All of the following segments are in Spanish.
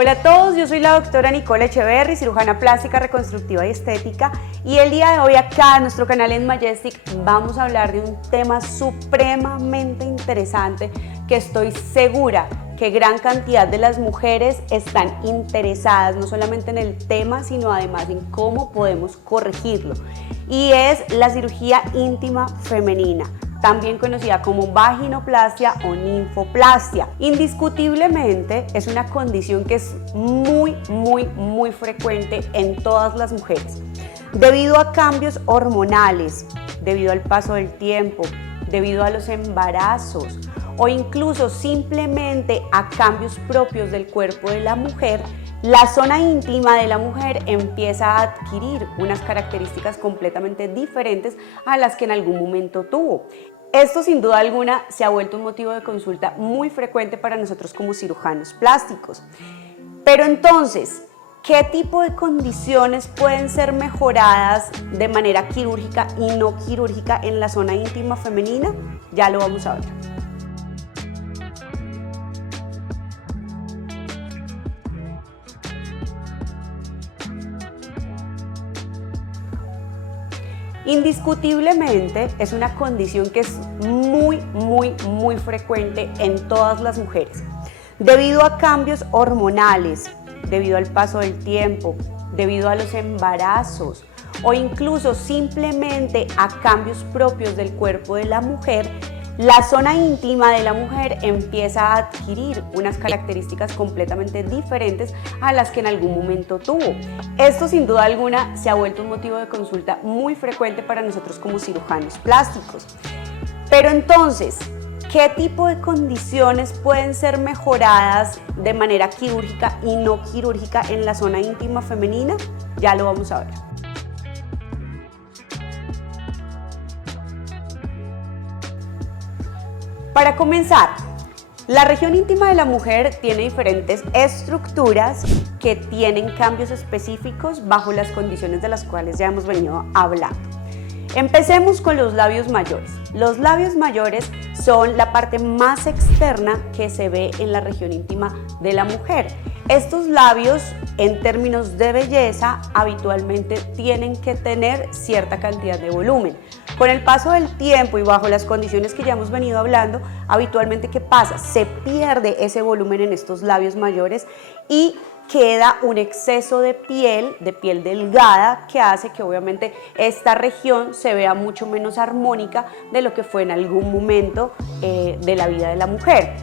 Hola a todos, yo soy la doctora Nicole Echeverry, cirujana plástica, reconstructiva y estética, y el día de hoy acá en nuestro canal en Majestic vamos a hablar de un tema supremamente interesante que estoy segura que gran cantidad de las mujeres están interesadas no solamente en el tema, sino además en cómo podemos corregirlo, y es la cirugía íntima femenina, también conocida como vaginoplastia o ninfoplastia. Indiscutiblemente es una condición que es muy frecuente en todas las mujeres. Debido a cambios hormonales, debido al paso del tiempo, debido a los embarazos o incluso simplemente a cambios propios del cuerpo de la mujer, la zona íntima de la mujer empieza a adquirir unas características completamente diferentes a las que en algún momento tuvo. Esto sin duda alguna se ha vuelto un motivo de consulta muy frecuente para nosotros como cirujanos plásticos. Pero entonces, ¿qué tipo de condiciones pueden ser mejoradas de manera quirúrgica y no quirúrgica en la zona íntima femenina? Ya lo vamos a ver. Indiscutiblemente es una condición que es muy frecuente en todas las mujeres. Debido a cambios hormonales, debido al paso del tiempo, debido a los embarazos o incluso simplemente a cambios propios del cuerpo de la mujer, la zona íntima de la mujer empieza a adquirir unas características completamente diferentes a las que en algún momento tuvo. Esto sin duda alguna se ha vuelto un motivo de consulta muy frecuente para nosotros como cirujanos plásticos. Pero entonces, ¿qué tipo de condiciones pueden ser mejoradas de manera quirúrgica y no quirúrgica en la zona íntima femenina? Ya lo vamos a ver. Para comenzar, la región íntima de la mujer tiene diferentes estructuras que tienen cambios específicos bajo las condiciones de las cuales ya hemos venido hablando. Empecemos con los labios mayores. Los labios mayores son la parte más externa que se ve en la región íntima de la mujer. Estos labios, en términos de belleza, habitualmente tienen que tener cierta cantidad de volumen. Con el paso del tiempo y bajo las condiciones que ya hemos venido hablando, habitualmente ¿qué pasa? Se pierde ese volumen en estos labios mayores y queda un exceso de piel delgada que hace que obviamente esta región se vea mucho menos armónica de lo que fue en algún momento de la vida de la mujer.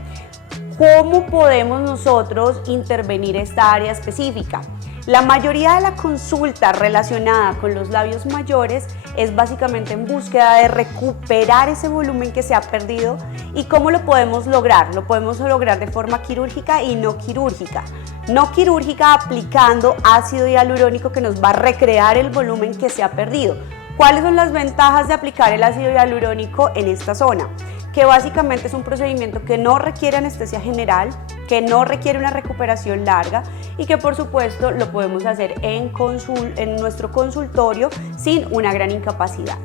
¿Cómo podemos nosotros intervenir esta área específica? La mayoría de la consulta relacionada con los labios mayores es básicamente en búsqueda de recuperar ese volumen que se ha perdido. ¿Y cómo lo podemos lograr? Lo podemos lograr de forma quirúrgica y no quirúrgica. No quirúrgica aplicando ácido hialurónico que nos va a recrear el volumen que se ha perdido. ¿Cuáles son las ventajas de aplicar el ácido hialurónico en esta zona? Que básicamente es un procedimiento que no requiere anestesia general, que no requiere una recuperación larga y que por supuesto lo podemos hacer en nuestro consultorio sin una gran incapacidad.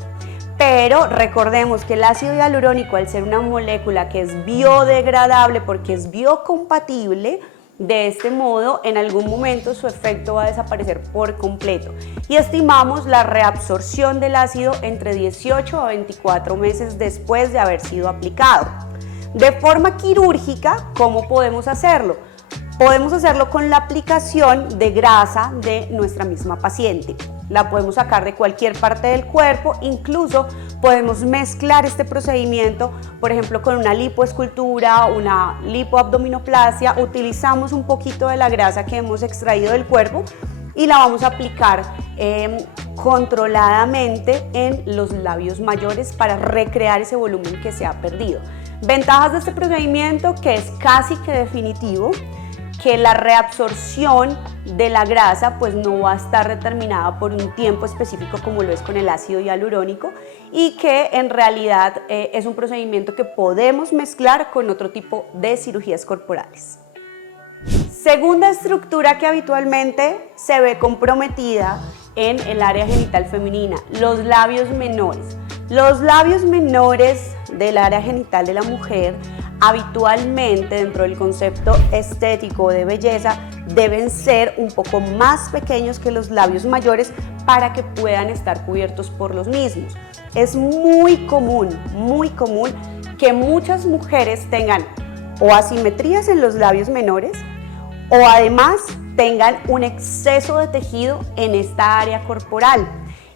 Pero recordemos que el ácido hialurónico, al ser una molécula que es biodegradable porque es biocompatible, de este modo, en algún momento su efecto va a desaparecer por completo y estimamos la reabsorción del ácido entre 18 a 24 meses después de haber sido aplicado. De forma quirúrgica, ¿cómo podemos hacerlo? Podemos hacerlo con la aplicación de grasa de nuestra misma paciente. La podemos sacar de cualquier parte del cuerpo, incluso podemos mezclar este procedimiento, por ejemplo, con una lipoescultura, una lipoabdominoplastia. Utilizamos un poquito de la grasa que hemos extraído del cuerpo y la vamos a aplicar controladamente en los labios mayores para recrear ese volumen que se ha perdido. Ventajas de este procedimiento, que es casi que definitivo, que la reabsorción de la grasa pues no va a estar determinada por un tiempo específico como lo es con el ácido hialurónico y que en realidad es un procedimiento que podemos mezclar con otro tipo de cirugías corporales. Segunda estructura que habitualmente se ve comprometida en el área genital femenina, los labios menores. Los labios menores del área genital de la mujer habitualmente dentro del concepto estético de belleza deben ser un poco más pequeños que los labios mayores para que puedan estar cubiertos por los mismos. Es muy común que muchas mujeres tengan o asimetrías en los labios menores o además tengan un exceso de tejido en esta área corporal.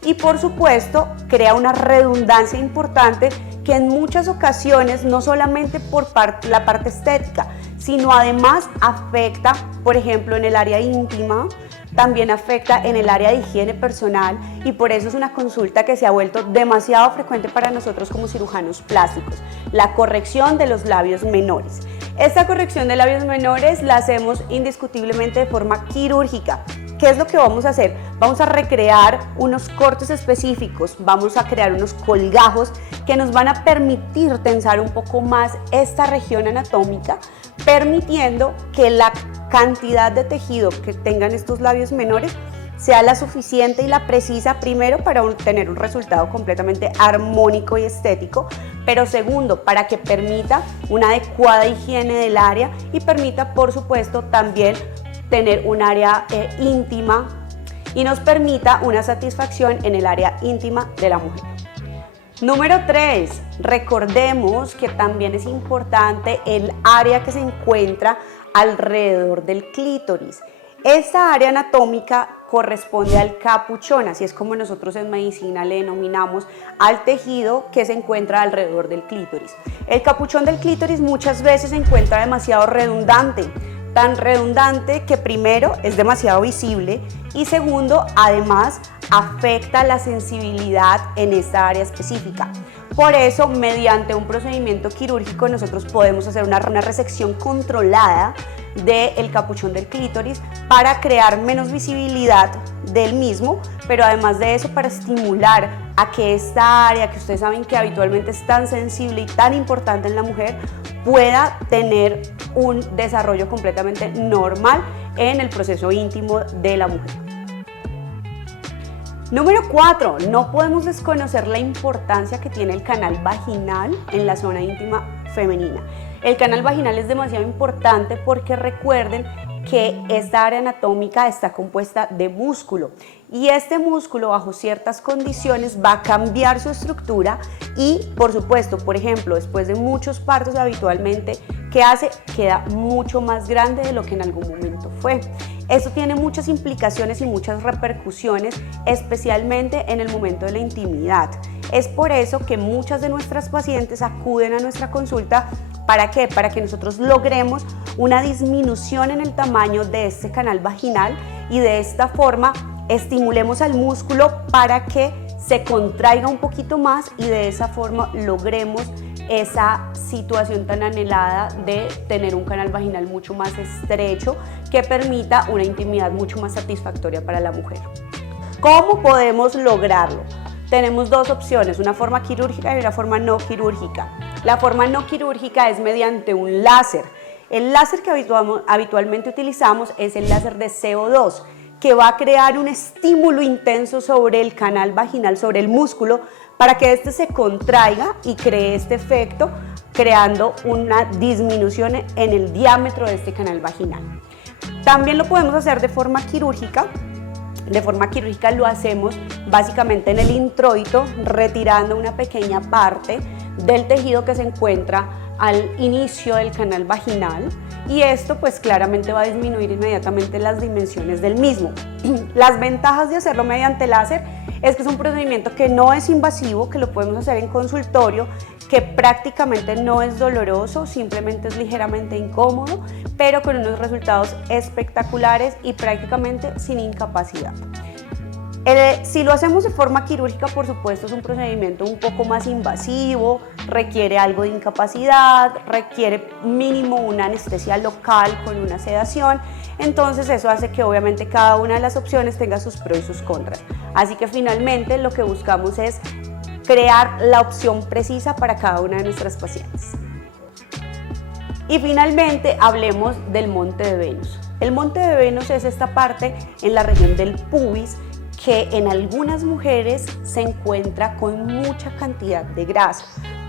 Y por supuesto crea una redundancia importante que en muchas ocasiones no solamente por la parte estética, sino además afecta, por ejemplo, en el área íntima, también afecta en el área de higiene personal y por eso es una consulta que se ha vuelto demasiado frecuente para nosotros como cirujanos plásticos, la corrección de los labios menores. Esta corrección de labios menores la hacemos indiscutiblemente de forma quirúrgica. ¿Qué es lo que vamos a hacer? Vamos a recrear unos cortes específicos, vamos a crear unos colgajos que nos van a permitir tensar un poco más esta región anatómica, permitiendo que la cantidad de tejido que tengan estos labios menores sea la suficiente y la precisa, primero para tener un resultado completamente armónico y estético, pero segundo para que permita una adecuada higiene del área y permita por supuesto también tener un área íntima y nos permita una satisfacción en el área íntima de la mujer. Número 3, recordemos que también es importante el área que se encuentra alrededor del clítoris. Esta área anatómica corresponde al capuchón, así es como nosotros en medicina le denominamos al tejido que se encuentra alrededor del clítoris. El capuchón del clítoris muchas veces se encuentra demasiado redundante, tan redundante que primero es demasiado visible y segundo, además, afecta la sensibilidad en esta área específica. Por eso, mediante un procedimiento quirúrgico, nosotros podemos hacer una resección controlada del capuchón del clítoris para crear menos visibilidad del mismo, pero además de eso para estimular a que esta área que ustedes saben que habitualmente es tan sensible y tan importante en la mujer pueda tener un desarrollo completamente normal en el proceso íntimo de la mujer. Número 4, no podemos desconocer la importancia que tiene el canal vaginal en la zona íntima femenina. El canal vaginal es demasiado importante porque recuerden que esta área anatómica está compuesta de músculo y este músculo bajo ciertas condiciones va a cambiar su estructura y por supuesto, por ejemplo, después de muchos partos habitualmente, ¿qué hace? Queda mucho más grande de lo que en algún momento fue. Esto tiene muchas implicaciones y muchas repercusiones, especialmente en el momento de la intimidad. Es por eso que muchas de nuestras pacientes acuden a nuestra consulta. ¿Para qué? Para que nosotros logremos una disminución en el tamaño de este canal vaginal y de esta forma estimulemos al músculo para que se contraiga un poquito más y de esa forma logremos esa situación tan anhelada de tener un canal vaginal mucho más estrecho que permita una intimidad mucho más satisfactoria para la mujer. ¿Cómo podemos lograrlo? Tenemos dos opciones, una forma quirúrgica y una forma no quirúrgica. La forma no quirúrgica es mediante un láser. El láser que habitualmente utilizamos es el láser de CO2, que va a crear un estímulo intenso sobre el canal vaginal, sobre el músculo, para que este se contraiga y cree este efecto, creando una disminución en el diámetro de este canal vaginal. También lo podemos hacer de forma quirúrgica. De forma quirúrgica lo hacemos básicamente en el introito, retirando una pequeña parte del tejido que se encuentra al inicio del canal vaginal y esto pues claramente va a disminuir inmediatamente las dimensiones del mismo. Las ventajas de hacerlo mediante láser es que es un procedimiento que no es invasivo, que lo podemos hacer en consultorio, que prácticamente no es doloroso, simplemente es ligeramente incómodo, pero con unos resultados espectaculares y prácticamente sin incapacidad. Si lo hacemos de forma quirúrgica, por supuesto, es un procedimiento un poco más invasivo, requiere algo de incapacidad, requiere mínimo una anestesia local con una sedación, entonces eso hace que obviamente cada una de las opciones tenga sus pros y sus contras. Así que finalmente lo que buscamos es crear la opción precisa para cada una de nuestras pacientes. Y finalmente hablemos del monte de Venus. El monte de Venus es esta parte en la región del pubis que en algunas mujeres se encuentra con mucha cantidad de grasa.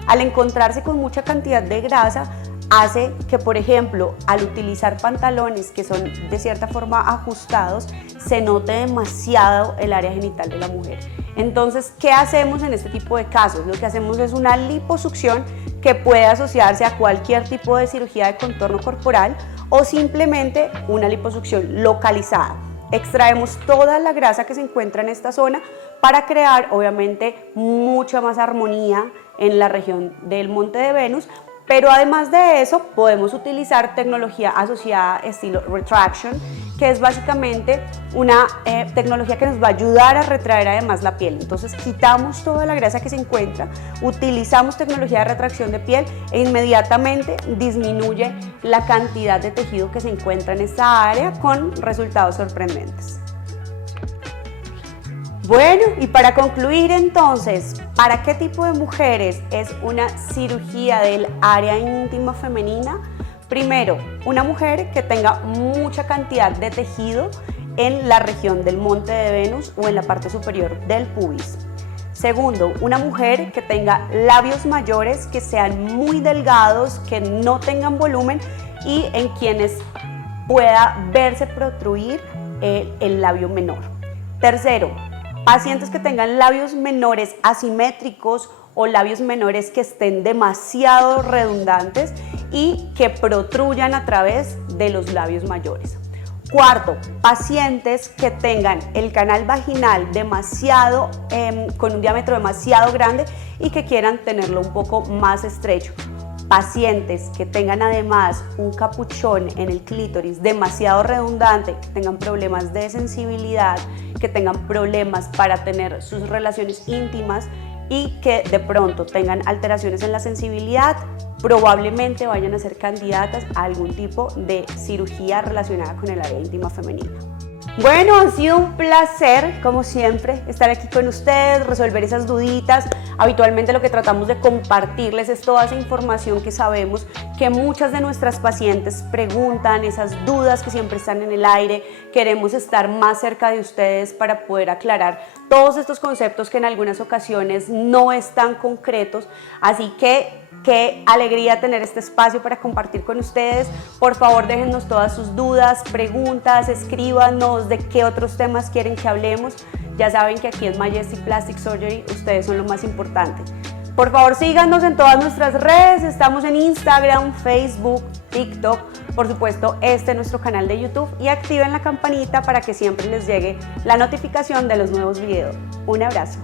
Al encontrarse con mucha cantidad de grasa, hace que, por ejemplo, al utilizar pantalones que son de cierta forma ajustados, se note demasiado el área genital de la mujer. Entonces, ¿qué hacemos en este tipo de casos? Lo que hacemos es una liposucción que puede asociarse a cualquier tipo de cirugía de contorno corporal o simplemente una liposucción localizada. Extraemos toda la grasa que se encuentra en esta zona para crear, obviamente, mucha más armonía en la región del monte de Venus. Pero además de eso, podemos utilizar tecnología asociada estilo retraction, que es básicamente una tecnología que nos va a ayudar a retraer además la piel. Entonces quitamos toda la grasa que se encuentra, utilizamos tecnología de retracción de piel e inmediatamente disminuye la cantidad de tejido que se encuentra en esta área con resultados sorprendentes. Bueno, y para concluir entonces, ¿para qué tipo de mujeres es una cirugía del área íntima femenina? Primero, una mujer que tenga mucha cantidad de tejido en la región del monte de Venus o en la parte superior del pubis. Segundo, una mujer que tenga labios mayores, que sean muy delgados, que no tengan volumen y en quienes pueda verse protruir el labio menor. Tercero, pacientes que tengan labios menores asimétricos o labios menores que estén demasiado redundantes y que protruyan a través de los labios mayores. Cuarto, pacientes que tengan el canal vaginal demasiado, con un diámetro demasiado grande y que quieran tenerlo un poco más estrecho. Pacientes que tengan además un capuchón en el clítoris demasiado redundante, que tengan problemas de sensibilidad, que tengan problemas para tener sus relaciones íntimas y que de pronto tengan alteraciones en la sensibilidad, probablemente vayan a ser candidatas a algún tipo de cirugía relacionada con el área íntima femenina. Bueno, ha sido un placer, como siempre, estar aquí con ustedes, resolver esas duditas. Habitualmente lo que tratamos de compartirles es toda esa información que sabemos que muchas de nuestras pacientes preguntan, esas dudas que siempre están en el aire. Queremos estar más cerca de ustedes para poder aclarar todos estos conceptos que en algunas ocasiones no están concretos. Así que qué alegría tener este espacio para compartir con ustedes. Por favor, déjennos todas sus dudas, preguntas, escríbanos de qué otros temas quieren que hablemos. Ya saben que aquí en Majestic Plastic Surgery ustedes son lo más importante. Por favor, síganos en todas nuestras redes. Estamos en Instagram, Facebook, TikTok, por supuesto, este es nuestro canal de YouTube y activen la campanita para que siempre les llegue la notificación de los nuevos videos. Un abrazo.